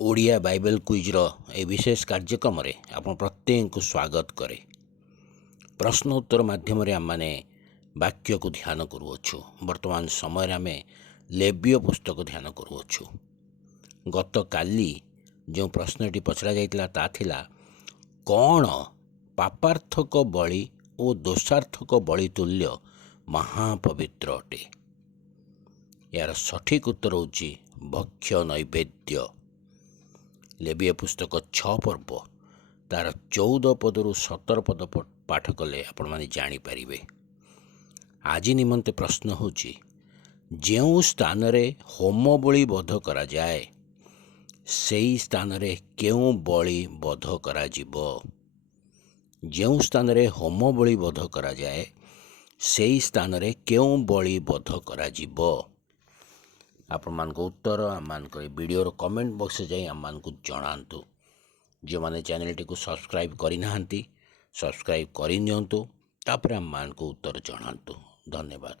Odia Bible କୁଇଜ୍ର ଏହି ବିଶେଷ କାର୍ଯ୍ୟକ୍ରମରେ ଆପଣ ପ୍ରତ୍ୟେକଙ୍କୁ ସ୍ୱାଗତ କରେ। ପ୍ରଶ୍ନ ଉତ୍ତର ମାଧ୍ୟମରେ ଆମମାନେ ବାକ୍ୟକୁ ଧ୍ୟାନ କରୁଅଛୁ। ବର୍ତ୍ତମାନ ସମୟରେ ଆମେ ଲେବୀୟ ପୁସ୍ତକ ଧ୍ୟାନ କରୁଅଛୁ। ଗତକାଲି ଯେଉଁ ପ୍ରଶ୍ନଟି ପଚରାଯାଇଥିଲା ତା ଥିଲା, କ'ଣ ପାପାର୍ଥକ ବଳି ଓ ଦୋଷାର୍ଥକ ବଳି ତୁଲ୍ୟ ମହାପବିତ୍ର ଅଟେ? ଏହାର ସଠିକ୍ ଉତ୍ତର ହେଉଛି ଭକ୍ଷ୍ୟ ନୈବେଦ୍ୟ। ଲେବୀୟ ପୁସ୍ତକ 6 ପର୍ବ ତାର 14 ପଦରୁ 17 ପଦ ପାଠ କଲେ ଆପଣମାନେ ଜାଣିପାରିବେ। ଆଜି ନିମନ୍ତେ ପ୍ରଶ୍ନ ହେଉଛି, ଯେଉଁ ସ୍ଥାନରେ ହୋମ ବଳି ବଧ କରାଯାଏ ସେହି ସ୍ଥାନରେ କେଉଁ ବଳି ବଧ କରାଯିବ? ଯେଉଁ ସ୍ଥାନରେ ହୋମ ବଳି ବଧ କରାଯାଏ ସେହି ସ୍ଥାନରେ କେଉଁ ବଳି ବଧ କରାଯିବ? ଆପଣମାନଙ୍କ ଉତ୍ତର ଆମମାନଙ୍କ ଏ ଭିଡ଼ିଓର କମେଣ୍ଟ ବକ୍ସରେ ଯାଇ ଆମମାନଙ୍କୁ ଜଣାନ୍ତୁ। ଯେଉଁମାନେ ଚ୍ୟାନେଲଟିକୁ ସବସ୍କ୍ରାଇବ୍ କରିନାହାନ୍ତି ସବସ୍କ୍ରାଇବ୍ କରିନିଅନ୍ତୁ, ତାପରେ ଆମମାନଙ୍କୁ ଉତ୍ତର ଜଣାନ୍ତୁ। ଧନ୍ୟବାଦ।